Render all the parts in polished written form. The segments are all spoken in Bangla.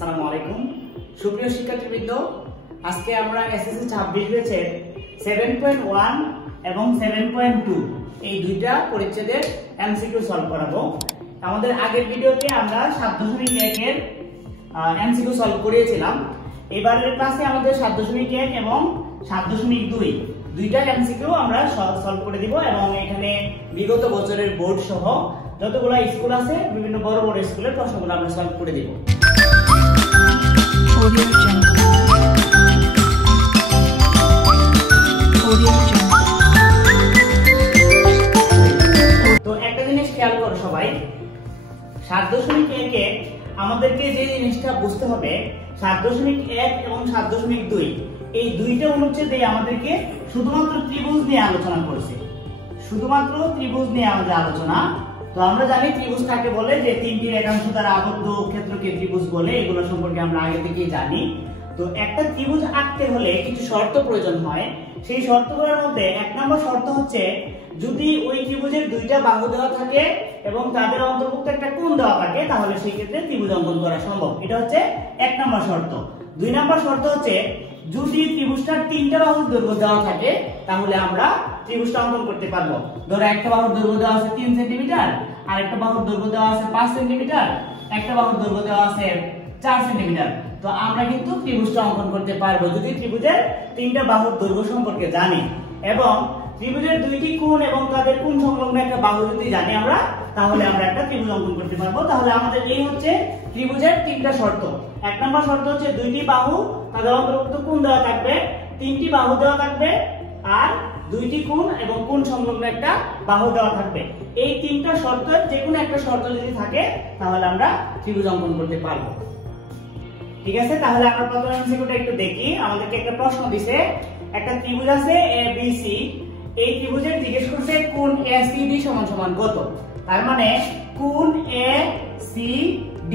আসসালামু আলাইকুম সুপ্রিয় শিক্ষার্থীবৃন্দ, আজকে আমরা এসএসসি 26 ব্যাচের 7.1 এবং 7.2 এই দুইটা পরিচ্ছেদের এমসিকিউ সলভ করাবো। আমাদের আগের ভিডিওতে আমরা 7.1 এর এমসিকিউ সলভ করিয়েছিলাম। এবারের ক্লাসে আমাদের 7.1 এবং 7.2 দুইটা এমসিকিউ আমরা সলভ করে দিব এবং এখানে বিগত বছরের বোর্ড সহ যতগুলো স্কুল আছে বিভিন্ন বড় বড় স্কুলের প্রশ্নগুলো আমরা সলভ করে দিব। তো একটা জিনিস খেয়াল করো সবাই, 7.1 এ আমাদেরকে যে জিনিসটা বুঝতে হবে, 7.1 এবং 7.2 এই দুইটা অনুচ্ছেদে আমাদেরকে শুধুমাত্র ত্রিভুজ নিয়ে আলোচনা করেছে, শুধুমাত্র ত্রিভুজ নিয়ে আমাদের আলোচনা। তো আমরা জানি ত্রিভুজ কাকে বলে, যে তিনটি রেখাংশ দ্বারা আবদ্ধ ক্ষেত্রকে ত্রিভুজ বলে, এগুলো সম্পর্কে আমরা আগে থেকেই জানি। তো একটা ত্রিভুজ আঁকতে হলে কিছু শর্ত প্রয়োজন হয়। সেই শর্তগুলোর মধ্যে এক নম্বর শর্ত হচ্ছে যদি ওই ত্রিভুজের দুইটা বাহু দেওয়া থাকে এবং তাদের অন্তর্ভুক্ত একটা কোণ দেওয়া থাকে, তাহলে সেই ক্ষেত্রে ত্রিভুজ অঙ্কন করা সম্ভব। এটা হচ্ছে এক নম্বর শর্ত। দুই নম্বর শর্ত হচ্ছে যদি ত্রিভুজটার তিনটা বাহুর দৈর্ঘ্য দেওয়া থাকে তাহলে আমরা ত্রিভুজটা অঙ্কন করতে পারবো। ধরো একটা বাহুর দৈর্ঘ্য দেওয়া আছে 3 সেন্টিমিটার, আর একটা বাহুর দৈর্ঘ্য দেওয়া আছে 5 সেন্টিমিটার, একটা বাহুর দৈর্ঘ্য দেওয়া আছে 4 সেন্টিমিটার। তো আমরা কিন্তু ত্রিভুজটা অঙ্কন করতে পারবো যদি ত্রিভুজের তিনটা বাহুর দৈর্ঘ্য সম্পর্কে জানি এবং ত্রিভুজের দুইটি কোণ এবং তাদের কোণ সংলগ্ন একটা বাহু যদি জানি আমরা, তাহলে আমরা একটা ত্রিভুজ অঙ্কন করতে পারবো। তাহলে আমাদের এই হচ্ছে ত্রিভুজের তিনটা শর্ত। এক নম্বর শর্ত হচ্ছে দুইটি বাহু তাদের অন্তর্ভুক্ত কোণ দেওয়া থাকবে, তিনটি বাহু দেওয়া থাকবে, আর দুইটি কোণ এবং কোণ সংলগ্ন একটা বাহু দেওয়া থাকবে। এই তিনটা শর্তের যে কোনো একটা শর্ত যদি থাকে তাহলে আমরা ত্রিভুজ অঙ্কন করতে পারবো। ঠিক আছে, তাহলে আমরা প্রথম এমসিকিউটা একটু দেখি। আমাদেরকে একটা প্রশ্ন দিছে, একটা ত্রিভুজ আছে ABC, এই ত্রিভুজের জিজ্ঞেস করছে কোণ ACD সমান সমান কত। তার মানে কোণ ACD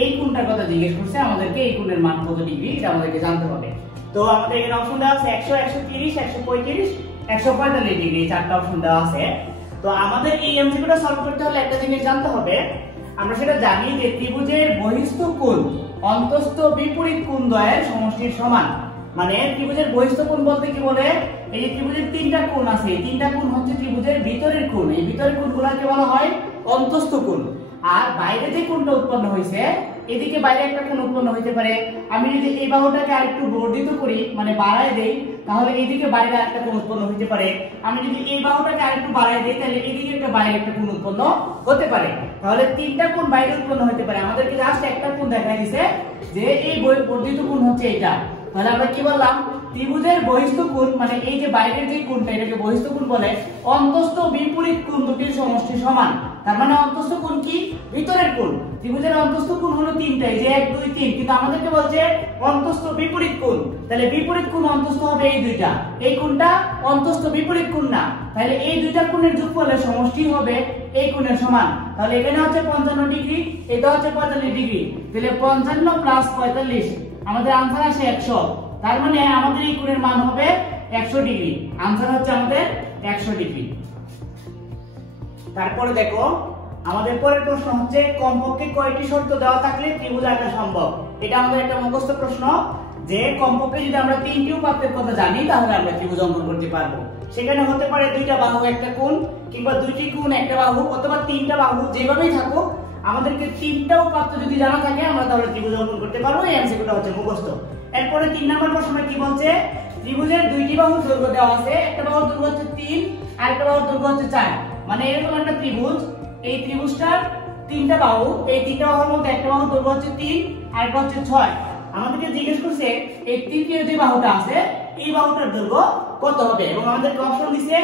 এই কোণটার কথা জিজ্ঞেস করছে, আমাদেরকে এই কোণের মান কত ডিগ্রি এটা আমাদেরকে জানতে হবে। তো আমাদের এখানে অপশন দেওয়া আছে 100, 130, 135, 145 ডিগ্রি, এই চারটা অপশন দেওয়া আছে। তো আমাদের এই এমসিকিউটা সলভ করতে হলে একটা জিনিস জানতে হবে। আমরা সেটা জানি যে ত্রিভুজের বহিস্থ কোণ অন্তস্থ বিপরীত কোণ দ্বয়ের সমষ্টির সমান। মানে ত্রিভুজের বহিস্থ কোণ বলতে কি বলে, এই যে ত্রিভুজের তিনটা কোণ আছে, এই তিনটা কোণ হচ্ছে ত্রিভুজের ভিতরের কোণ। এই ভিতরের কোণগুলোকে বলা হয় অন্তস্থ কোণ। আর বাইরে যে কোণটা উৎপন্ন হয়েছে, এদিকে বাইরে একটা কোণ উৎপন্ন হতে পারে। আমি যদি এই বাহুটাকে আরেকটু বর্ধিত করি, মানে বাড়ায় দেই, তাহলে এইদিকে বাইরে আরেকটা কোণ উৎপন্ন হতে পারে। আমি যদি এই বাহুটাকে আরেকটু বাড়ায় দেই, তাহলে এদিকে একটা বাইরে একটা কোণ উৎপন্ন হতে পারে। তাহলে তিনটা কোণ বাইরে উৎপন্ন হতে পারে। আমাদেরকে জাস্ট একটা কোণ দেখাই দিয়েছে যে এই বর্ধিত কোণ হচ্ছে এটা। তাহলে আমরা কি বললাম, ত্রিভুজের বহিস্থ কোণ মানে এই যে বাইরের যে কোণটা, এটাকে বহিস্থ কোণ বলে। অন্তস্থ বিপরীত কোণ দুটির সমষ্টি সমান। তার মানে অন্তস্থ কোণ কি, ভিতরের কোণ। ত্রিভুজের অন্তস্থ কোণ হলো তিনটাই, যে 1, 2, 3, কিন্তু আমাদেরকে বলছে অন্তস্থ বিপরীত কোণ। তাহলে বিপরীত কোণ অন্তস্থ হবে এই দুইটা, এই কোণটা অন্তস্থ বিপরীত কোণ না। তাহলে এই দুইটা কোণের যোগফলের সমষ্টি হবে এই কোণের সমান। তাহলে এখানে হচ্ছে 55 ডিগ্রি, এটা হচ্ছে 45 ডিগ্রি। তাহলে 55 প্লাস 45 আমাদের आंसर আসে 100। তার মানে আমাদের এই কোণের মান হবে 100 ডিগ্রি। आंसर হচ্ছে আমাদের 100 ডিগ্রি। তারপরে দেখো আমাদের পরের প্রশ্ন হচ্ছে কমপক্ষে কয়টি শর্ত দেওয়া থাকলে ত্রিভুজ আঁকা সম্ভব। এটা আমাদের একটা মুখস্থ প্রশ্ন, যে কমপক্ষে যদি আমরা তিনটি উপাত্তের কথা জানি তাহলে আমরা ত্রিভুজ অঙ্কন করতে পারবো। সেখানে হতে পারে দুইটা বাহু একটা কোণ, কিংবা দুইটি কোণ একটা বাহু, অথবা তিনটা বাহু, যেভাবেই থাকুক আমাদেরকে তিনটা উপাত্ত যদি জানা থাকে আমরা তাহলে ত্রিভুজ অঙ্কন করতে পারবো। এই এমসিকিউটা হচ্ছে মুখস্থ। এরপরে 3 নম্বর প্রশ্নে কি বলছে, ত্রিভুজের দুইটি বাহুর দৈর্ঘ্য দেওয়া আছে, একটা বাহুর দৈর্ঘ্য হচ্ছে 3 আর একটা বাহুর দৈর্ঘ্য হচ্ছে 4। মানে এরকম একটা ত্রিভুজ, এই ত্রিভুজটার তিনটা বাহু, এই তিনটা বাহুর মধ্যে একটা বাহুর দৈর্ঘ্য হচ্ছে 3 আর একটা হচ্ছে 6। আমাদেরকে জিজ্ঞেস করছে এই তৃতীয় যে বাহুটা আছে এই বাহুটার দৈর্ঘ্য কত হবে, এবং আমাদেরকে অপশন দিয়েছে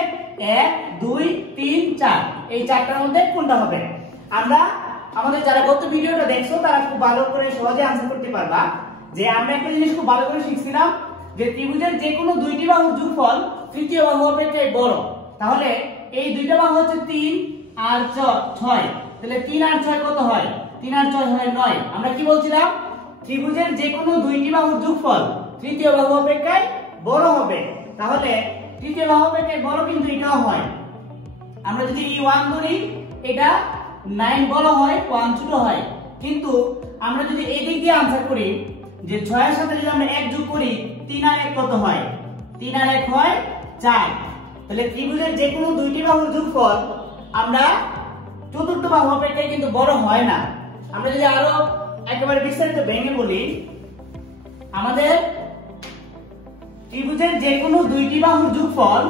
1, 2, 3, 4, এই চারটার মধ্যে কোনটা হবে। আমরা আমাদের যারা গত ভিডিওটা দেখছো তারা খুব ভালো করে সহজে आंसर করতে পারবা। যে আমরা একটা জিনিস খুব ভালো করে শিখছিলাম, যে ত্রিভুজের যে কোনো দুইটি বাহুর যোগফল তৃতীয় বাহু অপেক্ষা বড়। তাহলে এই দুইটা বাহু হচ্ছে 3 আর 6, তাহলে 3 আর 6 কত হয়, 3 আর 6 হয় 9। আমরা কি বলছিলাম, ত্রিভুজের যে কোনো দুইটি বাহুর যোগফল তৃতীয় বাহু অপেক্ষা বড় হবে। তাহলে তৃতীয় বাহু অপেক্ষা বড় কিন্তু এটাও হয়। আমরা যদি E1 ধরি, এটা 9 বড় হয়, 1 ছোট হয়। কিন্তু আমরা যদি এই দিক দিয়ে আনসার করি যে 6 এর সাথে যদি আমরা 1 যোগ করি 3 আর 1 কত হয়? 3 আর 1 হয় 4। তাহলে ত্রিভুজের যে কোনো দুইটি বাহুর যোগফল আমরা চতুর্থ বাহু অপেক্ষা কিন্তু বড় হয় না। আমরা যদি আরো একেবারে বিস্তারিত ভেঙে বলি, আমাদের ত্রিভুজের যে কোনো দুইটি বাহুর যোগফল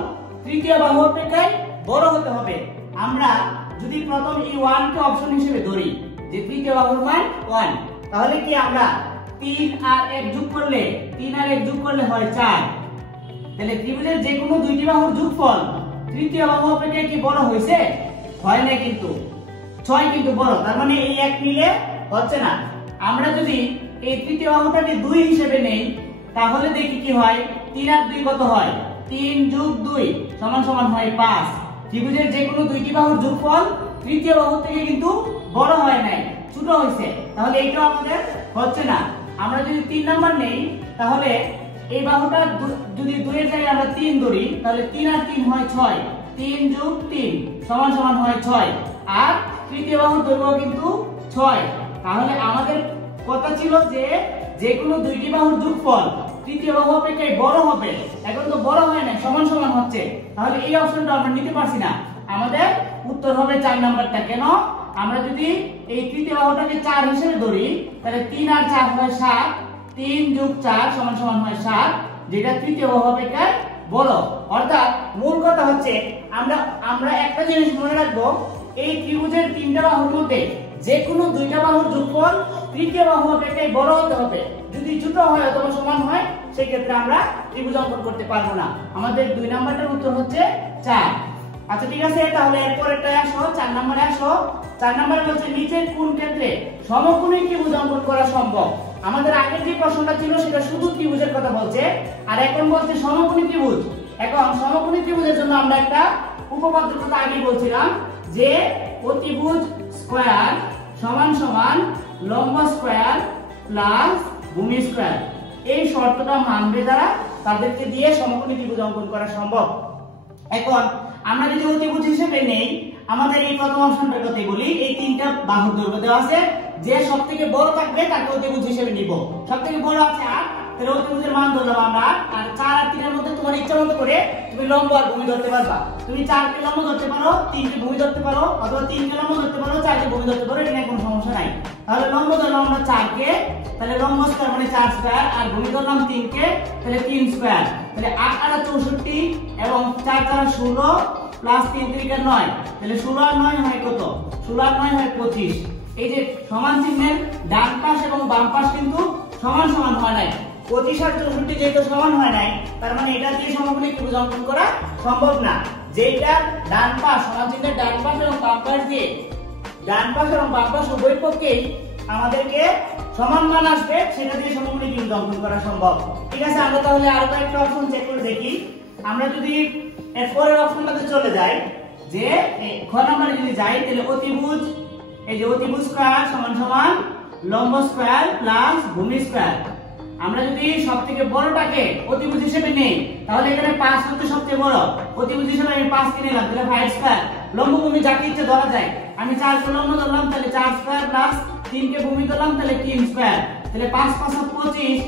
তৃতীয় বাহু অপেক্ষা বড় হতে হবে। আমরা যদি প্রথম এই 1 কে অপশন হিসেবে ধরি যে তৃতীয় বাহুর মান 1, তাহলে কি আমরা 3 আর 1 যোগ করলে 3 আর 1 যোগ করলে হয় 4। তাহলে ত্রিভুজের যে কোনো দুইটি বাহুর যোগফল তৃতীয় বাহু অপেক্ষা কি বড় হইছে? হয় না, কিন্তু 6 কিন্তু বড়। তার মানে এই 1 মিলে হচ্ছে না। আমরা যদি এই তৃতীয় বাহুটাকে 2 হিসেবে নেই তাহলে দেখি কি হয়? 3 আর 2 কত হয়? 3 যোগ 2 সমান সমান হয় 5। ত্রিভুজের যে কোনো দুইটি বাহুর যোগফল তৃতীয় বাহু থেকে কিন্তু বড় হয় নাই, ছোট হইছে। তাহলে এইটাও আমাদের হচ্ছে না। আমরা যদি 3 নাম্বার নেই তাহলে এই বাহুটা যদি 2 এর জায়গায় আমরা 3 ধরি তাহলে 3 আর 3 হয় 6। 3 যোগ 3 সমান সমান হয় 6। আর তৃতীয় বাহুর দৈর্ঘ্য কিন্তু 6। তাহলে আমাদের কথা ছিল যে যে কোনো দুইটি বাহুর যোগফল তৃতীয় বাহু অপেক্ষা বড় হবে। এখন তো বড় হয় না, সমান সমান হচ্ছে। তাহলে এই অপশনটা আমরা নিতে পারছি না। আমাদের উত্তর হবে 4 নাম্বারটা। কেন? আমরা যদি এই তৃতীয় বাহুটাকে 4 হিসেবে ধরি তাহলে 3 আর 4 হয় 7। 3 যোগ 4 সমান সমান হয় 7, যেটা তৃতীয় বাহু অপেক্ষা বড়। অর্থাৎ মূল কথা হচ্ছে আমরা একটা জিনিস মনে রাখবো, এই ত্রিভুজের 3টা বাহুর মধ্যে যে কোনো দুইটা বাহুর যোগফল তৃতীয় বাহু অপেক্ষা বড় হতে হবে। যদি ছোট হয় অথবা সমান হয় সেই ক্ষেত্রে আমরা ত্রিভুজ অঙ্কন করতে পারবো না। আমাদের 2 নাম্বারটার উত্তর হচ্ছে 4। আচ্ছা ঠিক আছে, তাহলে এরপরেরটায় আসো, 4 নম্বরে আসো। 4 নম্বরে বলছে নিচের কোন ক্ষেত্রে সমকোণী ত্রিভুজ অঙ্কন করা সম্ভব? আমাদের আগের যে প্রশ্নটা ছিল সেটা শুধু ত্রিভুজের কথা বলছে, আর এখন বলছে সমকোণী ত্রিভুজ। এখন সমকোণী ত্রিভুজের জন্য আমরা একটা উপপাদ্যের কথা আগে বলছিলাম যে অতিভুজ স্কয়ার সমান সমান লম্ব স্কয়ার প্লাস ভূমি স্কয়ার। এই শর্তটা মানবে যারা তাদেরকে দিয়ে সমকোণী ত্রিভুজ অঙ্কন করা সম্ভব। এখন আমরা যদি অতিভুজ হিসেবে নেই, আমাদের এই প্রথম অপশনটার কথাই বলি। এই 3টা বাহুর দৈর্ঘ্য দেওয়া আছে, যে সবথেকে বড় থাকবে তাকে অতিভুজ হিসেবে নিব। সবথেকে বড় আছে 8, তাহলে অতিভুজের মান ধরলাম আমরা। আর 4 আর 3 এর মধ্যে তোমার ইচ্ছা মতো করে তুমি লম্ব আর ভূমি ধরতে পারবা। তুমি 4 কে লম্ব ধরতে পারো, 3 কে ভূমি ধরতে পারো, অথবা 3 কে লম্ব ধরতে পারো, 4 কে ভূমি ধরতে পারো, এটা নিয়ে কোনো সমস্যা নাই। তাহলে লম্ব ধরলাম আমরা 4 কে, তাহলে লম্ব স্কয়ার মানে 4 স্কয়ার, আর ভূমি ধরলাম 3 কে, তাহলে 3 স্কয়ার। তাহলে 8 আর 64 এবং 4 4 16 প্লাস 3 3 9, তাহলে 16 আর 9 হয় কত? 16 আর 9 হয় 25। এই যে সমান চিহ্নের ডান পাশ এবং বাম পাশ কিন্তু সমান সমান হয় নাই। 25 আর 64 যেহেতু সমান হয় নাই, তার মানে এটা দিয়ে সমকোণী ত্রিভুজ অঙ্কন করা সম্ভব না। যেটা ডান পাশ সমান চিহ্নের ডান পাশ এবং বাম পাশ দিয়ে, ডান পাশ এবং বাম পাশ উভয় পক্ষেই আমাদেরকে সমান মান আসবে, সেটা দিয়ে সমকোণী ত্রিভুজ অঙ্কন করা সম্ভব। ঠিক আছে, আমরা তাহলে আরো কয়েকটা অপশন চেক করে দেখি। আমরা যদি এর পরের অপশনটাতে চলে যাই, যে খ নম্বরে যদি যাই, তাহলে অতিভুজ, এই যে অতিভুজ স্কয়ার সমান সমান লম্ব স্কয়ার প্লাস ভূমি স্কয়ার। আমরা যদি সবথেকে বড়টাকে অতিভুজ হিসেবে নেই তাহলে এখানে 5 হচ্ছে সবচেয়ে বড়। অতিভুজ হিসেবে আমি 5 কে নিলাম, তাহলে 5 স্কয়ার। লম্ব ভূমি যাকে ইচ্ছে ধরা যায়। আমি 4 কে লম্ব ধরলাম, তাহলে 4 স্কয়ার প্লাস 3 কে ভূমি ধরলাম, তাহলে 3 স্কয়ার। তাহলে 5 5 25,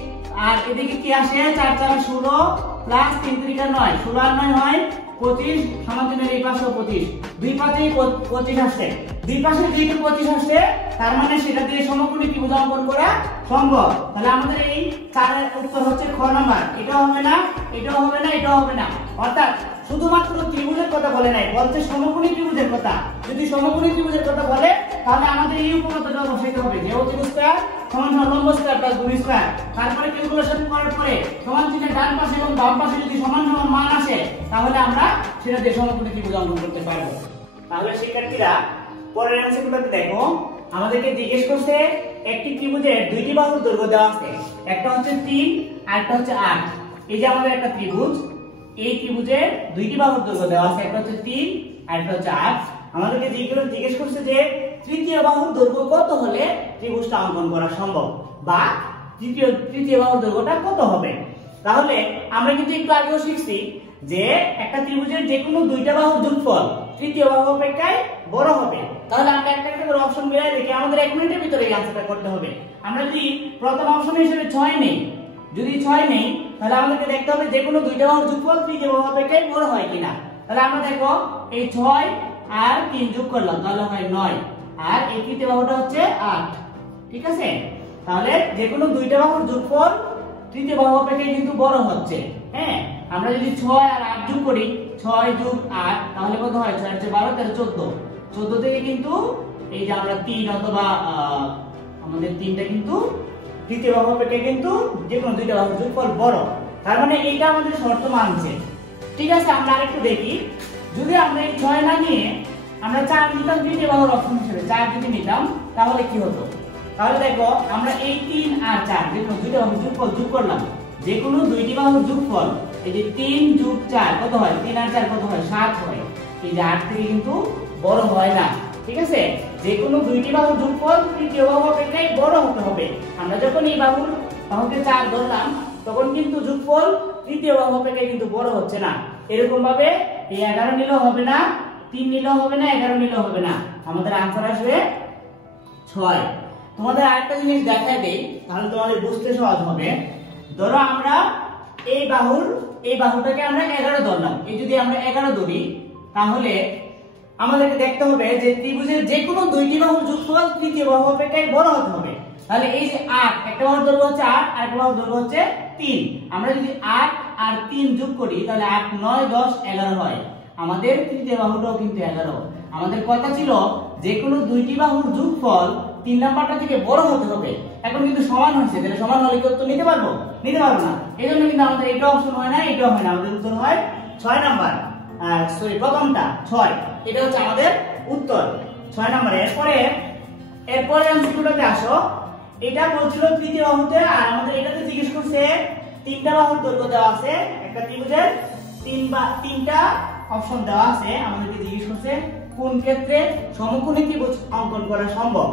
আর এদিকে কি আসে? 4 4 16 প্লাস 3 3 9, 16 আর 9 হয় 25, সমান চিহ্নের এই পাশেও 25। দুই পাশেই 25 আসছে, দুই পাশে যেহেতু 25 আসছে, তার মানে সেটা দিয়ে সমকোণী ত্রিভুজ অঙ্কন করা সম্ভব। তাহলে আমাদের এই 4 এর উত্তর হচ্ছে খ নাম্বার। এটাও হবে না, এটাও হবে না, এটাও হবে না। অর্থাৎ শুধুমাত্র ত্রিভুজের কথা বলে নাই, বলছে সমকোণী ত্রিভুজের কথা। যদি সমকোণী ত্রিভুজের কথা বলে তাহলে আমাদের এই উপপাদ্যটা বসাইতে হবে যে অতিভুজ স্কয়ার সমান সমান লম্ব স্কয়ার প্লাস ভূমি স্কয়ার। তারপরে ক্যালকুলেশন করার পরে সমান চিহ্নের ডান পাশে এবং বাম পাশে যদি সমান সমান মান আসে তাহলে আমরা সেটা দিয়ে সমকোণী ত্রিভুজ অঙ্কন করতে পারবো। তাহলে শিক্ষার্থীরা পরের অ্যানসারগুলোতে দেখো, আমাদেরকে জিজ্ঞেস করছে একটি ত্রিভুজের দুইটি বাহুর দৈর্ঘ্য দেওয়া আছে, একটা হচ্ছে 3 আর একটা হচ্ছে 8। এই যে আমাদের একটা ত্রিভুজ, এই ত্রিভুজের দুইটি বাহুর দৈর্ঘ্য দেওয়া আছে, একটা হচ্ছে 3 আর একটা হচ্ছে 8। আমাদেরকে জিজ্ঞেস করছে যে তৃতীয় বাহুর দৈর্ঘ্য কত হলে ত্রিভুজটা অঙ্কন করা সম্ভব, বা তৃতীয় বাহুর দৈর্ঘ্যটা কত হবে। তাহলে আমরা কিন্তু একটু আগেও শিখছি যে একটা ত্রিভুজের যে কোনো দুইটা বাহুর যোগফল তৃতীয় বাহু অপেক্ষায় বড় হবে। তাহলে আমরা একটা একটা করে অপশন মিলাই দেখি, আমাদের 1 মিনিটের ভিতরে এই আনসারটা করতে হবে। আমরা যদি প্রথম অপশন হিসেবে 6 নেই, যদি 6 নেই তাহলে আমাদেরকে দেখতে হবে যে কোনো দুইটা বাহুর যোগফল তৃতীয় বাহু অপেক্ষা বড় হয় কিনা। তাহলে আমরা দেখো এই 6 আর 3 যোগ করলাম তাহলে হয় 9, আর এই তৃতীয় বাহুটা হচ্ছে 8, ঠিক আছে। তাহলে যে কোনো দুইটা বাহুর যোগফল তৃতীয় বাহু অপেক্ষা কিন্তু বড় হচ্ছে। হ্যাঁ, আমরা যদি 6 আর 8 যোগ করি, 6 যোগ 8 তাহলে কত হয়? 6 × 12 13 14, 14 থেকে কিন্তু এই যে আমরা 3 অথবা আমাদের 3টা কিন্তু তৃতীয় বাহু অপেক্ষা কিন্তু যে কোনো দুইটা বাহুর যোগফল বড়। তার মানে এটা আমাদের শর্ত মানছে, ঠিক আছে। আমরা আরেকটু দেখি, যদি আমরা এই 6 না নিয়ে আমরা 4 নিতাম তৃতীয় বাহুর অপশন হিসেবে, 4 যদি নিতাম তাহলে কি হতো? তাহলে দেখো আমরা এই 3 আর 4 যে কোনো দুইটা বাহুর যোগফল যোগ করলাম, যে কোনো দুইটি বাহুর যোগফল এই যে 3 যোগ 4 কত হয়? 3 আর 4 কত হয়? 7 হয়। এই যে 8 থেকে কিন্তু বড় হয় না, ঠিক আছে। যে কোনো দুইটি বাহুর যোগফল তৃতীয় বাহু অপেক্ষায় বড় হতে হবে। আমরা যখন এই বাহুকে 4 ধরলাম তখন কিন্তু যোগফল তৃতীয় বাহু অপেক্ষায় কিন্তু বড় হচ্ছে না। এরকম ভাবে এই 11 নিলেও হবে না, 3 নিলেও হবে না, 11 নিলেও হবে না, আমাদের आंसर আসবে 6। তোমাদের আরেকটা জিনিস দেখাই দেই তাহলে তোমাদের বুঝতে সহজ হবে। ধরো আমরা এই বাহুটাকে আমরা 11 ধরলাম, এই যদি আমরা 11 ধরি তাহলে আমাদেরকে দেখতে হবে যে ত্রিভুজের যে কোনো দুইটি বাহুর যোগফল তৃতীয় বাহু অপেক্ষায় বড় হতে হবে। তাহলে এই যে 8, একটা বাহুর দৈর্ঘ্য হচ্ছে 8 আর একটা বাহুর দৈর্ঘ্য হচ্ছে 3, আমরা যদি 8 আর 3 যোগ করি তাহলে 8 9 10 11 হয়। আমাদের তৃতীয় বাহুটাও কিন্তু 11। আমাদের কথা ছিল যে কোনো দুইটি বাহুর যোগফল 3 নাম্বারটা থেকে বড় হতে হবে। এখন কিন্তু সমান হয়েছে, তাহলে সমান হলে কি উত্তর নিতে পারবো? নিতে পারবো না। এজন্য কিন্তু আমাদের এটা অপশন হয় না, এটাও হয় না, আমাদের উত্তর হয় 6 নাম্বার। সরি, প্রথমটা 6, এটা হচ্ছে আমাদের উত্তর 6 নম্বরে। এরপরে এমসিকিউটাতে আসো। এটা বলছিল তৃতীয় বাহুতে, আর আমাদের এটাতে জিজ্ঞেস করছে তিনটা বাহুর দৈর্ঘ্য দেওয়া আছে, একটা ত্রিভুজের তিনটা অপশন দেওয়া আছে, আমাদেরকে জিজ্ঞেস করছে কোন ক্ষেত্রে সমকোণী ত্রিভুজ অঙ্কন করা সম্ভব।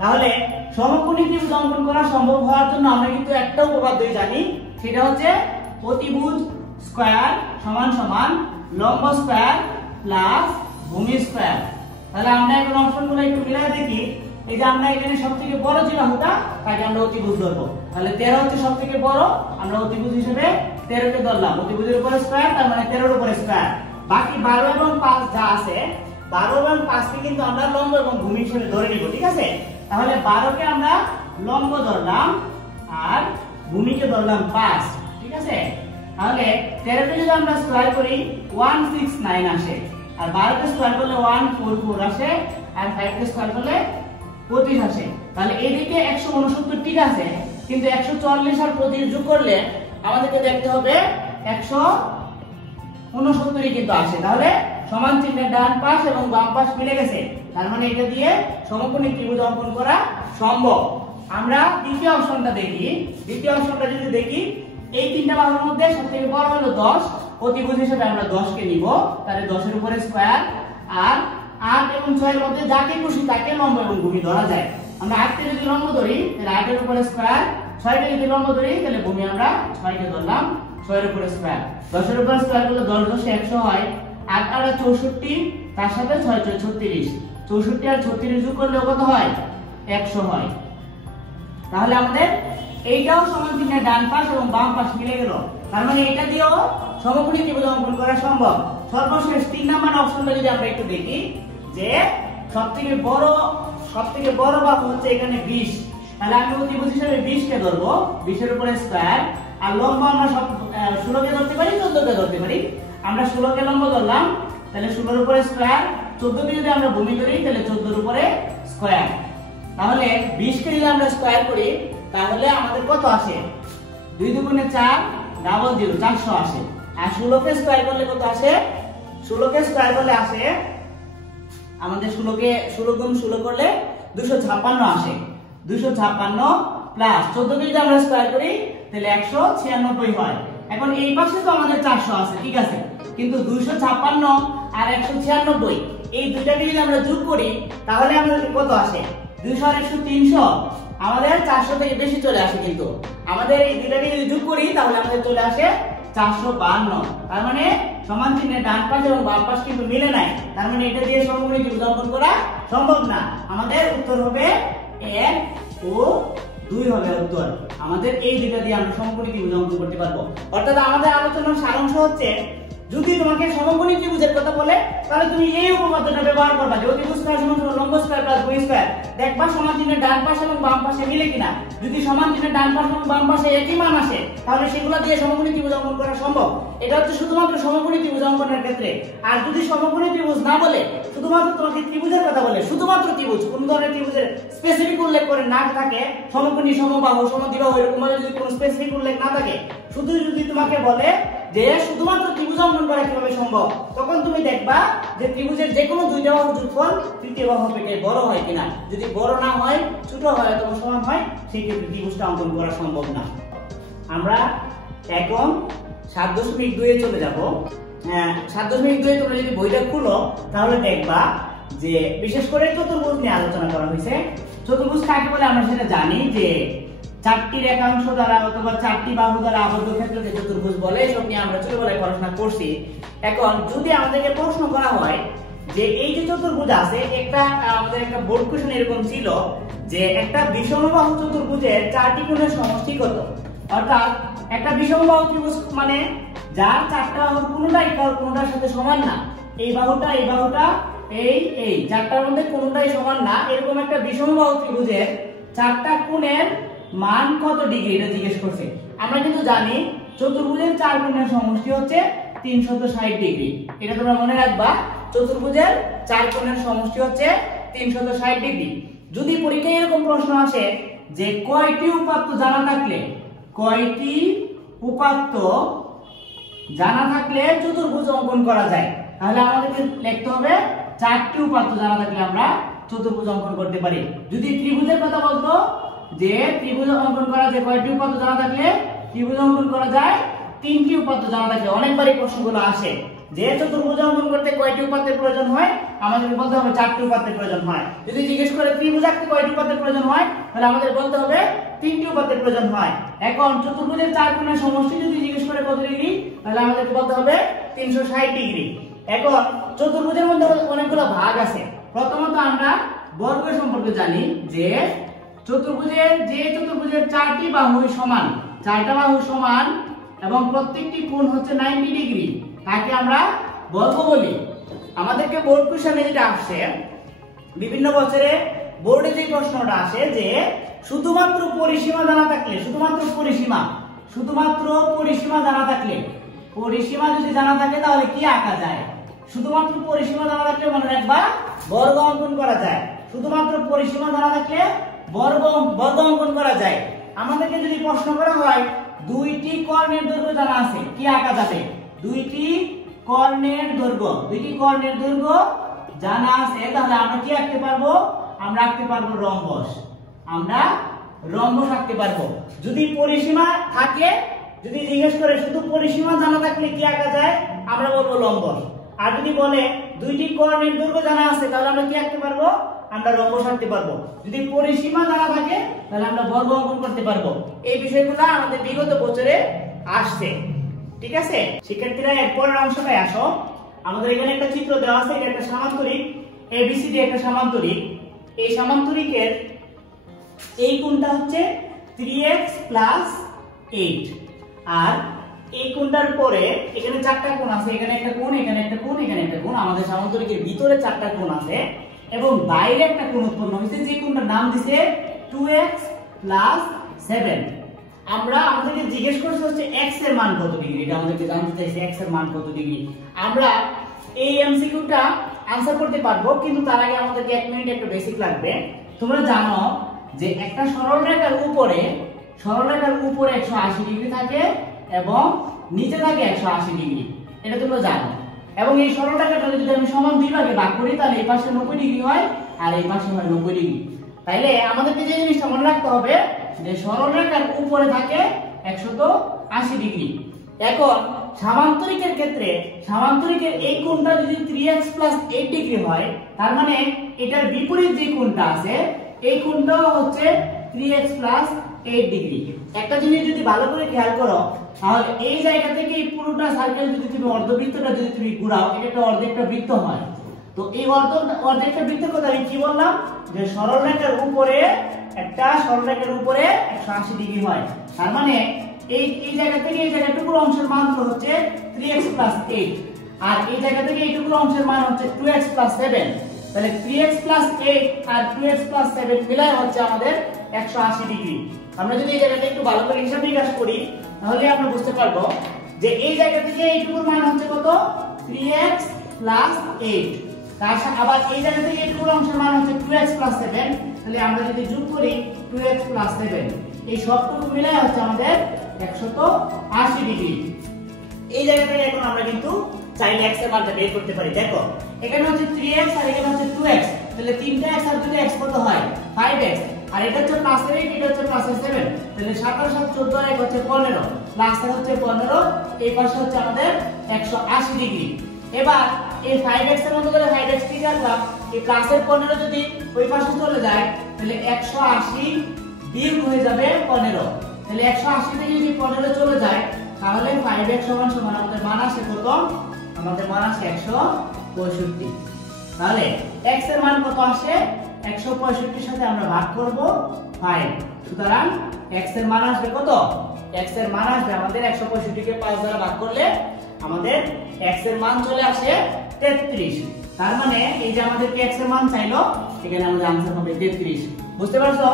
তাহলে সমকোণী ত্রিভুজ অঙ্কন করা সম্ভব হওয়ার জন্য আমরা কিন্তু একটা উপপাদ্য জানি, সেটা হচ্ছে অতিভুজ স্কয়ার সমান সমান লম্ব স্কয়ার প্লাস ভূমি স্কয়ার। তাহলে আমরা এখন অপশনগুলো একটু মিলাই দেখি। এই যে আমরা এখানে সবথেকে বড় যে বাহুটা তাকে আমরা অতিভুজ ধরবো। তাহলে 13 হচ্ছে সবথেকে বড়, আমরা অতিভুজ হিসেবে 13 কে ধরলাম। অতিভুজের উপরে স্কয়ার তার মানে 13 এর উপরে স্কয়ার। বাকি 12 এবং 5 যা আছে, 12 এবং 5 কে কিন্তু আমরা লম্ব এবং ভূমি হিসেবে ধরে নিব, ঠিক আছে। তাহলে 12 কে আমরা লম্ব ধরলাম আর ভূমিকে ধরলাম 5, ঠিক আছে। তাহলে 13 কে যদি আমরা স্কয়ার করি 169 আসে, আর 12 কে স্কয়ার করলে 144 আসে, আর 5 কে স্কয়ার করলে 25 আসে। তাহলে এইদিকে 169 ঠিক আছে, কিন্তু 140 আর 25 যোগ করলে আমাদেরকে দেখতে হবে 169 কিন্তু আসে। তাহলে সমান চিহ্নের ডান পাশ এবং বাম পাশ মিলে গেছে, তার মানে এটা দিয়ে সমকোণী ত্রিভুজ অঙ্কন করা সম্ভব। আমরা দ্বিতীয় অপশনটা দেখি। দ্বিতীয় অপশনটা যদি দেখি, এই তিনটা বাহুর মধ্যে সবথেকে বড় হলো 10, অতিভুজ হিসেবে আমরা 10 কে নিব, তাহলে 10 এর উপরে স্কয়ার, আর 8 এবং 6 এর মধ্যে যাকে খুশি তাকে লম্ব এবং ভূমি ধরা যায়। আমরা 8 কে যদি লম্ব ধরি তাহলে 8 এর উপরে স্কয়ার, 6 কে যদি লম্ব ধরি তাহলে ভূমি আমরা 6 কে ধরলাম, 6 এর উপরে স্কয়ার। 10 এর উপরে স্কয়ার করলে 10 10 100 হয়, 8 আর 64, তার সাথে 6 6 36, 64 আর 36 যোগ করলে কত হয়? 100 হয়। তাহলে আমাদের এইটাও সমান চিহ্নের ডান পাশ এবং বাম পাশ মিলে গেল, তার মানে এটা দিয়েও সমকোণী ত্রিভুজ অঙ্কন করা সম্ভব। সর্বশেষ 3 নাম্বার অপশনটা যদি আমরা একটু দেখি, যে সবথেকে বড় বাহু হচ্ছে এখানে 20, তাহলে আমি অতিভুজ হিসেবে 20 কে ধরবো, 20 এর উপরে স্কয়ার, আর লম্ব আমরা সব 16 কে ধরতে পারি, 14 কে ধরতে পারি। আমরা 16 কে লম্ব ধরলাম, তাহলে 16 এর উপরে স্কয়ার, 14 কে যদি আমরা ভূমি ধরি তাহলে 14 এর উপরে স্কয়ার। তাহলে 20 কে যদি আমরা স্কয়ার করি তাহলে আমাদের কত আসে? 2 দুগুণে 4 ডাবল 0 400 আসে। আর 16 কে স্কয়ার করলে কত আসে? 16 কে স্কয়ার করলে আসে আমাদের 16 গুণ 16 করলে 256 আসে। 256 প্লাস 14 কে যদি আমরা স্কয়ার করি তাহলে 196 হয়। এখন এই পাশে তো আমাদের 400 আছে, ঠিক আছে, কিন্তু 256 আর 196 এই দুটাকে যদি আমরা যোগ করি তাহলে আমাদের কত আসে? 200 আর 100 300, আমাদের 400 থেকে বেশি চলে আসে। কিন্তু আমাদের এই দুটাকে যদি যোগ করি তাহলে আমাদের চলে আসে 452। তার মানে সমান চিহ্নের ডান পাশ এবং বাম পাশ কিন্তু মিলে নাই, তার মানে এটা দিয়ে সমকোণী ত্রিভুজ অঙ্কন করা সম্ভব না। আমাদের উত্তর হবে 1 ও 2 হবে উত্তর। আমাদের এই দুটো দিয়ে আমরা সমকোণী ত্রিভুজ অঙ্কন করতে পারবো। অর্থাৎ আমাদের আলোচনার সারাংশ হচ্ছে, যদি তোমাকে সমকোণী ত্রিভুজের কথা বলে তাহলে তুমি এই উপপাদ্যটা ব্যবহার করবা যে অতিভুজ স্কয়ার সমান লম্ব স্কয়ার প্লাস ভূমি স্কয়ার। দেখবা সমান চিহ্নের ডান পাশ এবং বাম পাশে মিলে কিনা। যদি সমান চিহ্নের ডান পাশ এবং বাম পাশে একই মান আসে তাহলে সেগুলো দিয়ে সমকোণী ত্রিভুজ অঙ্কন করা সম্ভব। এটা হচ্ছে শুধুমাত্র সমকোণী ত্রিভুজ অঙ্কনের ক্ষেত্রে। আর যদি সমকোণী ত্রিভুজ না বলে, শুধুমাত্র তোমাকে ত্রিভুজের কথা বলে, শুধুমাত্র ত্রিভুজ, কোন ধরনের ত্রিভুজের স্পেসিফিক উল্লেখ করে না থাকে, সমকোণী, সমবাহু, সমদ্বিবাহু এরকম ভাবে যদি কোনো স্পেসিফিক উল্লেখ না থাকে, শুধু যদি তোমাকে বলে যে শুধুমাত্র ত্রিভুজ অঙ্কন করা কিভাবে সম্ভব, তখন তুমি দেখবা যে ত্রিভুজের যে কোনো দুইটা বাহুর যোগফল তৃতীয় বাহু থেকে বড় হয় কিনা। যদি বড় না হয়, ছোট হয় অথবা সমান হয়, সেই ক্ষেত্রে ত্রিভুজটা অঙ্কন করা সম্ভব না। আমরা এখন 7.2 এ চলে যাব। 7.2 এ তোমরা যদি বইটা খুলো তাহলে দেখবা যে বিশেষ করে চতুর্ভুজ নিয়ে আলোচনা করা হয়েছে। চতুর্ভুজ কাকে বলে আমরা সেটা জানি, যে চারটি রেখাংশ দ্বারা অথবা চারটি বাহু দ্বারা আবদ্ধ ক্ষেত্রকে চতুর্ভুজ বলে। এসব নিয়ে আমরা ছোটবেলায় পড়াশোনা করছি। এখন যদি আমাদেরকে প্রশ্ন করা হয় যে এই যে চতুর্ভুজ আছে, আমাদের একটা বোর্ড কোশ্চেন এরকম ছিল যে একটা বিষমবাহু চতুর্ভুজের চারটি কোণের সমষ্টি কত। অর্থাৎ একটা বিষমবাহু ত্রিভুজ মানে যার চারটা বাহুর কোনোটার সাথে সমান না। এই বাহুটা, এই বাহুটা, এই চারটার মধ্যে কোনোটাই সমান না, এরকম একটা বিষমবাহু ত্রিভুজের চারটা কোণের মান কত ডিগ্রি এটা জিজ্ঞেস করছে। আমরা কিন্তু জানি চতুর্ভুজের চার কোণের সমষ্টি হচ্ছে 360 ডিগ্রি। এটা তোমরা মনে রাখবা, চতুর্ভুজের চার কোণের সমষ্টি হচ্ছে 360 ডিগ্রি। যদি পরীক্ষায় এরকম প্রশ্ন আসে যে কয়টি উপাত্ত জানা থাকলে, কয়টি উপাত্ত জানা থাকলে চতুর্ভুজ অঙ্কন করা যায়, তাহলে আমাদেরকে লিখতে হবে চারটি উপাত্ত জানা থাকলে আমরা চতুর্ভুজ অঙ্কন করতে পারি। যদি ত্রিভুজের কথা বলতো যে ত্রিভুজ অঙ্কন করা যায় কয়টি উপাত্ত জানা থাকলে, ত্রিভুজ অঙ্কন করা যায় 3টি উপাত্ত জানা থাকলে। অনেকবারই প্রশ্নগুলো আসে যে চতুর্ভুজ অঙ্কন করতে কয়টি উপাত্তের প্রয়োজন হয়, আমাদেরকে বলতে হবে 4টি উপাত্তের প্রয়োজন হয়। যদি জিজ্ঞেস করে ত্রিভুজ আঁকতে কয়টি উপাত্তের প্রয়োজন হয়, তাহলে আমাদের বলতে হবে 3টি উপাত্তের প্রয়োজন হয়। এখন চতুর্ভুজের চার কোণের সমষ্টি যদি জিজ্ঞেস করে কত ডিগ্রি, তাহলে আমাদেরকে বলতে হবে 360 ডিগ্রি। এখন চতুর্ভুজের মধ্যে অনেকগুলো ভাগ আছে। প্রথমত আমরা বর্গ সম্পর্কে জানি যে চতুর্ভুজের চারটি বাহু সমান, চারটা বাহু সমান এবং প্রত্যেকটি কোণ হচ্ছে 90 ডিগ্রি, তাকে আমরা বর্গ বলি। আমাদেরকে বোর্ড কোশ্চেনে যেটা আসছে, বিভিন্ন বছরে বোর্ডে যে প্রশ্নটা আসে যে শুধুমাত্র পরিসীমা জানা থাকলে, শুধুমাত্র পরিসীমা জানা থাকলে, পরিসীমা যদি জানা থাকে তাহলে কি আঁকা যায়। শুধুমাত্র পরিসীমা জানা থাকলে মনে রাখবা বর্গ অঙ্কন করা যায়। শুধুমাত্র পরিসীমা জানা থাকলে বর্গ অঙ্কন করা যায়। আমাদেরকে যদি প্রশ্ন করা হয় দুইটি কর্ণের দৈর্ঘ্য জানা আছে, কি আঁকা যাবে। দুইটি কর্ণের দৈর্ঘ্য জানা আছে, তাহলে আমরা কি আঁকতে পারবো, আমরা আঁকতে পারবো রম্বস। আমরা রম্বস আঁকতে পারবো। যদি পরিসীমা থাকে, যদি জিজ্ঞেস করে শুধু পরিসীমা জানা থাকলে কি আঁকা যায়, আমরা বলবো লম্বস। আর যদি বলে দুইটি কর্ণের দৈর্ঘ্য জানা আছে, তাহলে আমরা কি আঁকতে পারবো, আমরা রম্বস আঁকতে পারবো। যদি পরিসীমা জানা থাকে তাহলে আমরা বর্গ অঙ্কন করতে পারবো। এই বিষয়গুলো আমাদের বিগত বছরে আসছে। ঠিক আছে শিক্ষার্থীরা, এরপরের অংশটায় আসো। আমাদের এখানে একটা চিত্র দেওয়া আছে, এটা একটা সামান্তরিক ABCD, একটা সামান্তরিক। এই সামান্তরিকের এই কোণটা হচ্ছে 3x + 8, আর এই কোণটার পরে এখানে চারটা কোণ আছে, এখানে একটা কোণ, এখানে একটা কোণ, এখানে একটা কোণ। আমাদের সামান্তরিকের ভিতরে চারটা কোণ আছে এবং বাইরে একটা কোণ উৎপন্ন হয়েছে, যে কোণটার নাম দিছে 2x + 7। আমাদেরকে জিজ্ঞেস করছে হচ্ছে x এর মান কত ডিগ্রি, এটা আমাদেরকে জানতে চাইছে x এর মান কত ডিগ্রি। আমরা এই এমসিকিউটা आंसर করতে পারবো, কিন্তু তার আগে আমাদেরকে 1 মিনিট একটু বেসিক লাগবে। তোমরা জানো যে একটা সরলরেখার উপরে 180 ডিগ্রি থাকে এবং নিচে থাকে 180 ডিগ্রি, এটা তোমরা জানো। এবং এই সরলরেখাটা যদি আমি সমান দুই ভাগে ভাগ করি তাহলে এই পাশে 90 ডিগ্রি হয় আর এই পাশে হয় 90 ডিগ্রি। তাইলে আমাদেরকে যে জিনিসটা মনে রাখতে হবে যে সরলরেখার উপরে থাকে 180 ডিগ্রি। এখন সামান্তরিকের ক্ষেত্রে সামান্তরিকের এই কোণটা যদি 3x + 8 ডিগ্রি হয়, তার মানে এটার বিপরীত যে কোণটা আছে এই কোণটাও হচ্ছে 3x + 8 ডিগ্রি। একটা জিনিস যদি ভালো করে খেয়াল করো তাহলে এই জায়গা থেকে এই পুরোটা সার্কেল যদি তুমি অর্ধবৃত্তটা যদি তুমি ঘোরাও এটা একটা অর্ধেকটা বৃত্ত হয়। তো এই অর্ধেকটা বৃত্তের কথা আমি কি বললাম যে সরলরেখার উপরে একটা সরলরেখার উপরে 180 ডিগ্রি হয়। তার মানে এই জায়গা থেকে এই জায়গাটুকুর অংশের মান হচ্ছে 3x + 8 আর এই জায়গা থেকে এইটুকুর অংশের মান হচ্ছে 2x + 7। তাহলে 3x + 8 আর 2x + 7 মিলায় হচ্ছে আমাদের 180 ডিগ্রি। আমরা যদি এই জায়গাটা একটু ভালো করে হিসাব নিকাশ করি তাহলে আমরা বুঝতে পারবো যে এই জায়গা থেকে এইটুকুর মান হচ্ছে কত 3x + 8 তার সাথে আবার এই জায়গা থেকে এইটুকুর অংশের মান হচ্ছে 2x + 7। তাহলে আমরা যদি যোগ করি 2x + 7 এই সবটুকু মিলায় হচ্ছে আমাদের 180 ডিগ্রি। এই জায়গা থেকে এখন আমরা কিন্তু চাইলে x এর মানটা বের করতে পারি। দেখো এখানে হচ্ছে 3x আর এখানে হচ্ছে 2x, তাহলে 3টা x আর 2টা x কত হয় 5x আর এটা হচ্ছে +8 এটা হচ্ছে +7, তাহলে 7 আর 7 14 আর 1 হচ্ছে 15 প্লাস হচ্ছে 15 এই পাশে হচ্ছে আমাদের 180 ডিগ্রি। এবার এই 5x এর মধ্যে করে 5x ঠিক রাখলাম, এই প্লাসের 15 যদি ওই পাশে চলে যায় তাহলে 180 বিয়োগ হয়ে যাবে 15। তাহলে 180 থেকে যদি 15 চলে যায় তাহলে 5x সমান আমাদের মান আসে কত, আমাদের মান আসে 165। তাহলে x এর মান কত আসে 165 এর সাথে আমরা ভাগ করব 5। সুতরাং x এর মান আসবে কত, x এর মান আসবে আমাদের 165 কে 5 দ্বারা ভাগ করলে আমাদের x এর মান চলে আসে 33। তার মানে এই যে আমাদের x এর মান চাইলো এখানে আমাদের आंसर হবে 33। বুঝতে পারছো?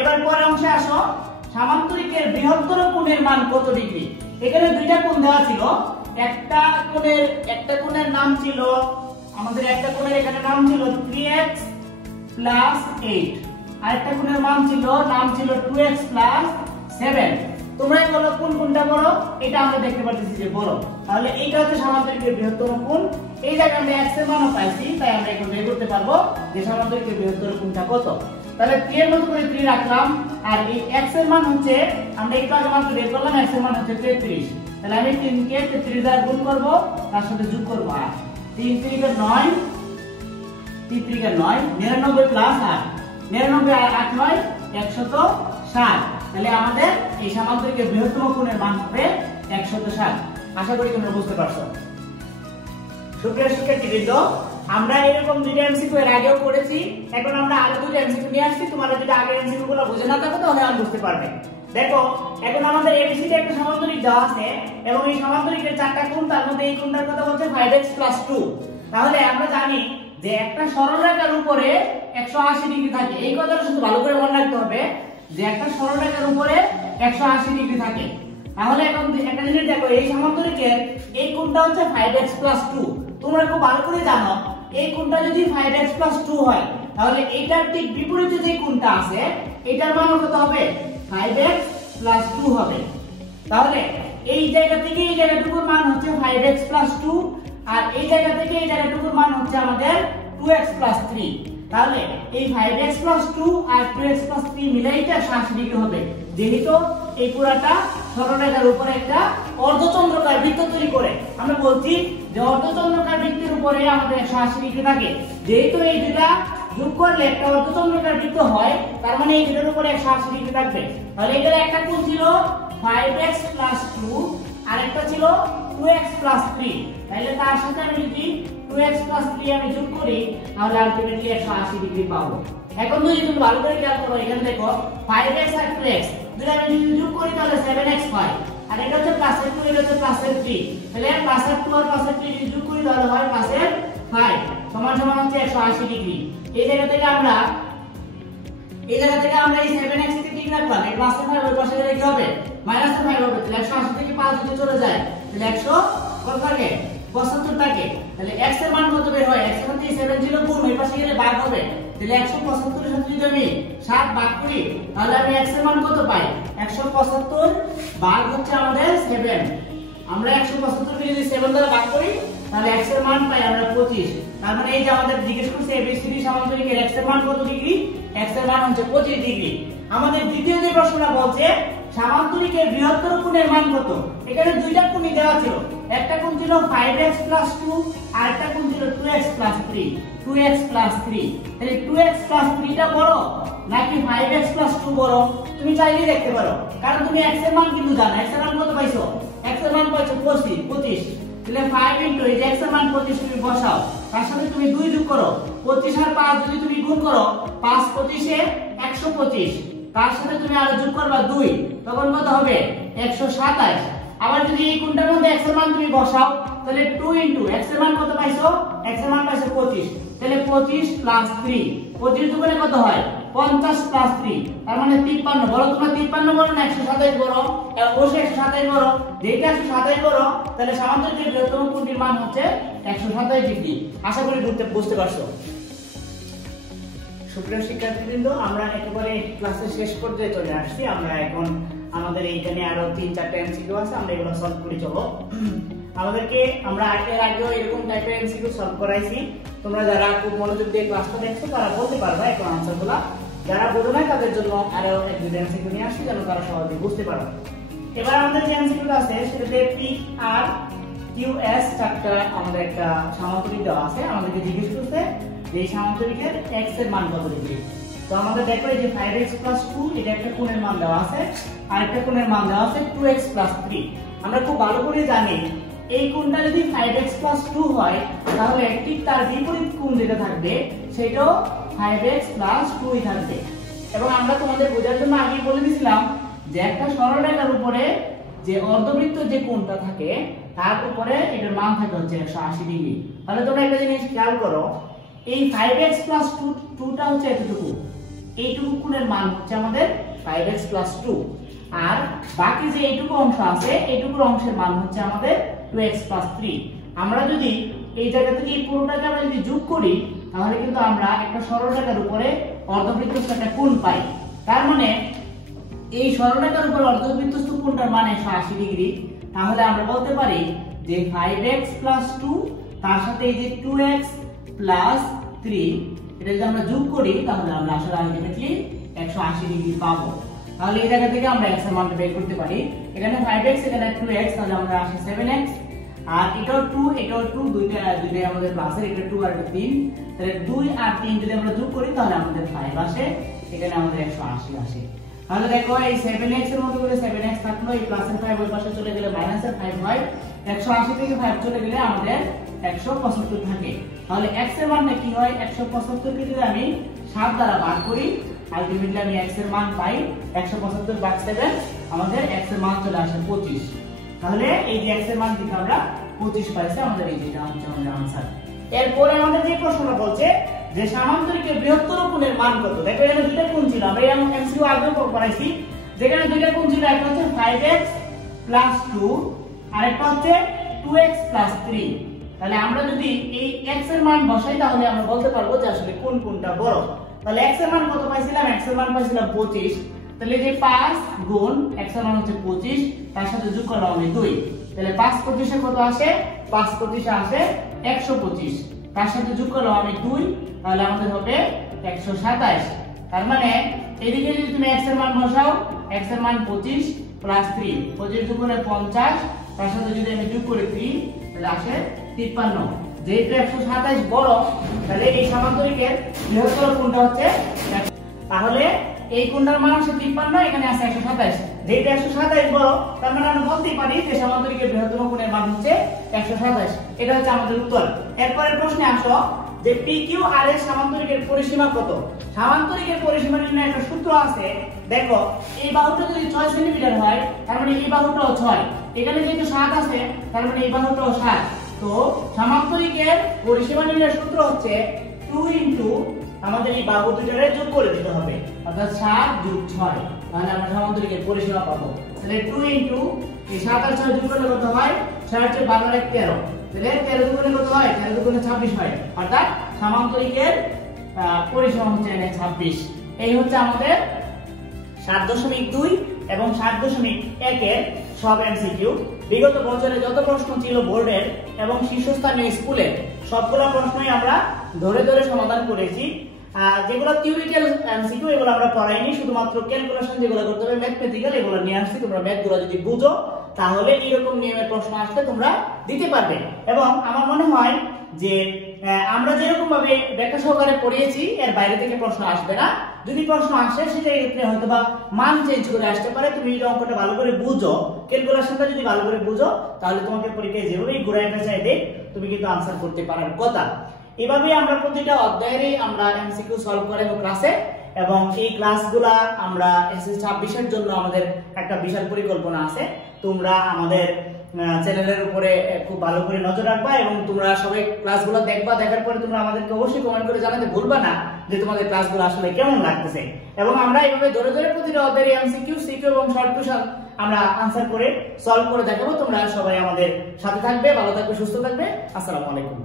এবার পরের অংশে আসো, সামান্তরিকের বৃহত্তর কোণের মান কত ডিগ্রি। এখানে দুইটা কোণ দেওয়া ছিল, একটা কোণের নাম ছিল আমাদের একটা কোণের এখানে নাম ছিল 3x + 8 আর একটা কোণের নাম ছিল 2x + 7। তোমরা বলো কোনটা বড়, এটা আমরা দেখতে পাচ্ছি যে বড়। তাহলে এইটা হচ্ছে সামান্তরিকের বৃহত্তর কোণ। এই জায়গায় আমরা x এর মানও পাইছি, তাই আমরা এখন বের করতে পারবো যে সামান্তরিকের বৃহত্তর কোণটা কত। তাহলে 3 এর মতো করে 3 রাখলাম আর এই x এর মান হচ্ছে আমরা একটু আগে মাত্র বের করলাম, x এর মান হচ্ছে 33। তাহলে আমি 3 কে 33 দ্বারা গুণ করব, তার সাথে যোগ করব 8, 3 3 = 9, 3 3 = 9, 99 প্লাস 8, 99 আর 8 9 160। তাহলে আমাদের এই সামান্তরিকের বৃহত্তম কোণের মান হবে 160। আশা করি তোমরা বুঝতে পারছো। সুপ্রিয় শিক্ষার্থীবৃন্দ, আমরা এরকম দুইটা এমসিকিউ এর আগেও করেছি, এখন আমরা আরো দুইটা এমসিকিউ নিয়ে আসছি। তোমরা যদি আগের এমসিকিউ গুলো বুঝে না থাকো তাহলে আমি বুঝতে পারবে। দেখো এখন আমাদের এবিসিতে একটা সমান্তরিক দেওয়া আছে এবং এই সমান্তরিকের চারটা কোণ, তার মধ্যে এই কোণটার কথা বলছে 5x + 2। তাহলে আমরা জানি যে একটা সরলরেখার উপরে 180 ডিগ্রি থাকে। এই কথাটা শুধু ভালো করে মনে রাখতে হবে যে একটা সরলরেখার উপরে 180 ডিগ্রি থাকে। তাহলে এখন একটা জিনিস দেখো, এই সমান্তরিকের এই কোণটা হচ্ছে 5x + 2। তোমরা খুব ভালো করে জানো এই কোণটা যদি 5x + 2 হয় তাহলে এইটার ঠিক বিপরীতে যে কোণটা আছে এটার মান কত হবে 5x + 2 হবে। তাহলে এই জায়গা থেকে এই জায়গাটুকুর মান হচ্ছে 5x + 2 আর এই জায়গা থেকে এই জায়গাটুকুর মান হচ্ছে আমাদের 2x + 3। তাহলে এই 5x + 2 আর 2x + 3 মিলে এটা 180 ডিগ্রি হবে, যেহেতু এই পুরাটা সরলরেখার উপরে একটা অর্ধচন্দ্রাকার বৃত্ত তৈরি করে। আমরা বলছি যে অর্ধচন্দ্রাকার বৃত্তের উপরে আমাদের 180 ডিগ্রি থাকে। যেহেতু এই দুটো যোগ করলে একটা অর্ধচন্দ্রাকার বৃত্ত হয়, তার মানে এই দুটোর উপরে 180 ডিগ্রি থাকবে। তাহলে এখানে একটা কোণ ছিল 5x + 2 আর একটা ছিল 2x + 3। তাহলে তার সাথে আমি যদি 2x + 3 আমি যোগ করি তাহলে আলটিমেটলি 180 ডিগ্রি পাবো। এখন যদি তুমি ভালো করে খেয়াল করো, এখানে দেখো 5x আর 2x দুটো আমি যদি যোগ করি তাহলে 7x হয় আর এটা হচ্ছে +2 এটা হচ্ছে +3। তাহলে +2 আর +3 যদি যোগ করি তাহলে হয় +5 সমান হচ্ছে 180 ডিগ্রি। এই জায়গা থেকে আমরা এই 7x কে ঠিক রাখলাম, এই +5 ওই পাশে গেলে কি হবে -5 হবে। তাহলে 180 থেকে 5 যদি চলে যায় তাহলে 100 কত থাকে 75 থাকে। তাহলে x এর মান কত বের হয়, x এর মধ্যে 7 ছিল গুণ ওই পাশে গেলে ভাগ হবে। তাহলে 175 এর সাথে যদি আমি 7 ভাগ করি তাহলে আমি x এর মান কত পাই, 175 ভাগ হচ্ছে আমাদের 7। আমরা 175 কে যদি 7 দ্বারা ভাগ করি তাহলে x এর মান পাই আমরা 25। তার মানে এই যে আমাদের জিজ্ঞেস করছে ABCD সামান্তরিকের x এর মান কত ডিগ্রি, x এর মান হচ্ছে 25 ডিগ্রি। আমাদের দ্বিতীয় যে প্রশ্নটা বলছে সামান্তরিকের বৃহত্তর কোণের মান কত? এখানে দুইটা কোণই দেওয়া ছিল, একটা কোণ ছিল 5x + 2 আর একটা কোণ ছিল 2x + 3, 2x + 3। তাহলে 2x + 3 টা বড় নাকি 5x + 2 বড়? তুমি চাইলেই দেখতে পারো, কারণ তুমি x এর মান কিন্তু জানো। x এর মান কত পাইছো? x এর মান পাইছো 25। তাহলে 5 * এই যে x এর মান 25 তুমি বসাও, তার সাথে তুমি 2 যোগ করো, 25 আর 5 যদি তুমি গুণ করো, 5 25 এ 125, তার সাথে তুমি আরো যোগ করবা 2, তখন কত হবে? 127। আবার যদি এই কোণটার মধ্যে x এর মান তুমি বসাও, তাহলে 2 * x এর মান কত পাইছো? x এর মান পাইছো 25। তাহলে 25 + 3, 25 দুগুণে কত হয়? 50 + 3, তার মানে 53। বলো তোমরা 53 বলো না 127 বলো? অবশ্যই 127 বলো। যেটা 127 বলো, তাহলে সামান্তরিকের বৃহত্তম কোণটির মান হচ্ছে 127 ডিগ্রি। আশা করি বুঝতে পারছো। সুপ্রিয় শিক্ষার্থীবৃন্দ, আমরা একেবারে ক্লাসের শেষ পর্যায়ে চলে আসছি। আমরা এখন আমাদের এইখানে আরো 3-4টা এমসিকিউ আছে, আমরা এগুলো সলভ করে চলো। আমরা এর আগেও এরকম টাইপের এমসিকিউ সলভ করাইছি। তোমরা যারা খুব মনোযোগ দিয়ে ক্লাসটা দেখছো তারা বলতে পারবে এখন আনসারগুলো। যারা বোঝো না তাদের জন্য আরো 1-2টা এমসিকিউ নিয়ে আসছি, যেন তারা সহজে বুঝতে পারো। এবার আমাদের যে এমসিকিউটা আছে সেটাতে পি আর কিউ এস চারটা আমাদের একটা সামান্তরিক দেওয়া আছে। আমাদেরকে জিজ্ঞেস করছে যে এই সামান্তরিকের x এর মান কত ডিগ্রি। তো আমাদের দেখো এই যে 5x + 2 এটা একটা কোণের মান দেওয়া আছে, আর একটা কোণের মান দেওয়া আছে 2x + 3। আমরা খুব ভালো করে জানি এই কোণটা যদি 5x + 2 হয়, তাহলে ঠিক তার বিপরীত কোণ যেটা থাকবে সেটাও 5x + 2 থাকবে। এবং আমরা তোমাদের বোঝার জন্য আগে বলে দিয়েছিলাম যে একটা সরলরেখার উপরে যে অর্ধবৃত্ত যে কোণটা থাকে তার উপরে এটার মান থাকে হচ্ছে 180 ডিগ্রি। তাহলে তোমরা একটা জিনিস খেয়াল করো, এই 5x + 2টা হচ্ছে এতটুকু, এইটুকু কোণের মান হচ্ছে আমাদের 5x + 2, আর বাকি যে এইটুকু অংশ আছে এইটুকুর অংশের মান হচ্ছে আমাদের 2x + 3। আমরা যদি এই জায়গা থেকে এই পুরোটাকে আমরা যদি যোগ করি, তাহলে কিন্তু আমরা একটা সরলরেখার উপরে অর্ধবৃত্তস্থ একটা কোণ পাই। তার মানে এই সরলরেখার উপর অর্ধবৃত্তস্থ কোণটার মান 180 ডিগ্রি। তাহলে আমরা বলতে পারি যে 5x + 2 তার সাথে এই যে 2x + 3 এটা যদি আমরা যোগ করি, তাহলে আমরা আসলে আলটিমেটলি 180 ডিগ্রি পাবো। তাহলে এই জায়গা থেকে আমরা x এর মানটা বের করতে পারি। এখানে 5x এখানে 2x, তাহলে আমরা আসে 7x, আর এটাও 2 এটাও 2, দুইটাই আমাদের প্লাসের, এটা 2 আর এটা 3। তাহলে 2 আর 3 যদি আমরা যোগ করি তাহলে আমাদের 5 আসে, এখানে আমাদের 180 আসে। তাহলে দেখো এই 7x এর মতো করে 7x থাকলো, এই প্লাসের 5 ওই পাশে চলে গেলে মাইনাসের 5 হয়, 180 থেকে 5 চলে গেলে আমাদের 175 থাকে। তাহলে x এর মানটা কি হয়? 175 কে যদি আমি 7 দ্বারা ভাগ করি, আলটিমেটলি আমি x এর মান পাই 175 ভাগ 7, আমাদের x এর মান চলে আসে 25। তাহলে এই যে x এর মান থেকে আমরা 25 পাইছি, আমাদের এই যেটা হচ্ছে আমাদের आंसर। এরপর আমাদের যে প্রশ্নটা বলছে যে সামান্তরিকের বৃহত্তর কোণের মান কত। দেখো এখানে দুটো কোণ ছিল, আমরা এই এমসিকিউ আগেও পড়াইছি। যেখানে দুটো কোণ ছিল, একটা হচ্ছে 5x + 2 আর একটা হচ্ছে 2x + 3। তাহলে আমরা যদি এই x এর মান বসাই, তাহলে আমরা বলতে পারবো যে আসলে কোন কোণটা বড়। তাহলে x এর মান কত পাইছিলাম? x এর মান পাইছিলাম 25। তাহলে যে 5 গুণ x এর মান হচ্ছে 25, তার সাথে যোগ করলাম আমি 2, তাহলে 5 25 এ কত আসে? 5 25 এ আসে 125, তার সাথে যোগ করলাম আমি 2, তাহলে আমাদের হবে 127। তার মানে এদিকে যদি তুমি x এর মান বসাও, x এর মান 25 + 3, 25 দুগুণে 50, তার সাথে যদি আমি যোগ করি 3, তাহলে আসে 53। যেহেতু 127 বড়, তাহলে এই সামান্তরিকের বৃহত্তর কোণটা হচ্ছে, তাহলে এই কোণটার মান হচ্ছে 53, এখানে আছে 127। যেহেতু 127 বড়, তার মানে আমরা বলতেই পারি যে সামান্তরিকের বৃহত্তম কোণের মান হচ্ছে 127। এটা হচ্ছে আমাদের উত্তর। এরপরের প্রশ্নে আসো যে PQ আর এর সামান্তরিকের পরিসীমা কত। সামান্তরিকের পরিসীমা নির্ণয়ের একটা সূত্র আছে। দেখো এই বাহুটা যদি 6 সেমি হয়, তার মানে এই বাহুটাও 6, এখানে যেহেতু 7 আছে, তার মানে এই বাহুটাও 7। তো সামান্তরিকের পরিসীমা নির্ণয়ের সূত্র হচ্ছে 2 আমাদের এই বাহু দুটোরে যোগ করে দিতে হবে, অর্থাৎ 7 + 6, তাহলে আমরা সামান্তরিকের পরিসীমা পাবো। তাহলে 2 এই 7 আর 6 যোগ করলে কত হয়? 6 আর 12 আর 13, তাহলে 13 দুগুণে কত হয়? 13 দুগুণে 26 হয়, অর্থাৎ সামান্তরিকের পরিসীমা হচ্ছে 26। এই হচ্ছে আমাদের 7.2 এবং 7.1 এর সব এমসিকিউ। বিগত বছরে যত প্রশ্ন ছিল বোর্ডের এবং শীর্ষস্থানীয় স্কুলে, সবগুলো প্রশ্নই আমরা ধরে ধরে সমাধান করেছি। যেগুলো থিওরিক্যাল এমসিকিউ এগুলো আমরা পড়াইনি, শুধুমাত্র ক্যালকুলেশন যেগুলো করতে হবে ম্যাথমেটিক্যাল এগুলো নিয়ে আসছি। তোমরা ম্যাথগুলো যদি বুঝো তাহলে এরকম নিয়মের প্রশ্ন আসলে তোমরা দিতে পারবে। এবং আমার মনে হয় যে আমরা যেরকম ভাবে ব্যাখ্যা সহকারে পড়িয়েছি এর বাইরে থেকে প্রশ্ন আসবে না। যদি প্রশ্ন আসে সেটা ক্ষেত্রে হয়তো বা মান চেঞ্জ করে আসতে পারে। তুমি যদি অঙ্কটা ভালো করে বুঝো, ক্যালকুলেশনটা যদি ভালো করে বুঝো, তাহলে তোমাকে পরীক্ষায় যেভাবেই ঘুরাই পেঁচাই দেখ তুমি কিন্তু আনসার করতে পারার কথা। এভাবে আমরা প্রতিটা অধ্যায়েরই আমরা এমসিকিউ সলভ করে ক্লাসে, এবং এই ক্লাসগুলা আমরা এসএসসি 26 এর জন্য আমাদের একটা বিশাল পরিকল্পনা আছে। তোমরা আমাদের চ্যানেলের উপরে খুব ভালো করে নজর রাখবা এবং তোমরা সবাই ক্লাসগুলো দেখবা। দেখার পরে তোমরা আমাদেরকে অবশ্যই কমেন্ট করে জানাতে ভুলবা না যে তোমাদের ক্লাসগুলো আসলে কেমন লাগতেছে। এবং আমরা এইভাবে ধরে ধরে প্রতিটা অধ্যায়ের এমসিকিউ, সিকিউ এবং শর্ট কোশ্চেন আমরা আনসার করে সলভ করে দেখাবো। তোমরা সবাই আমাদের সাথে থাকবে, ভালো থাকবে, সুস্থ থাকবে। আসসালামু আলাইকুম।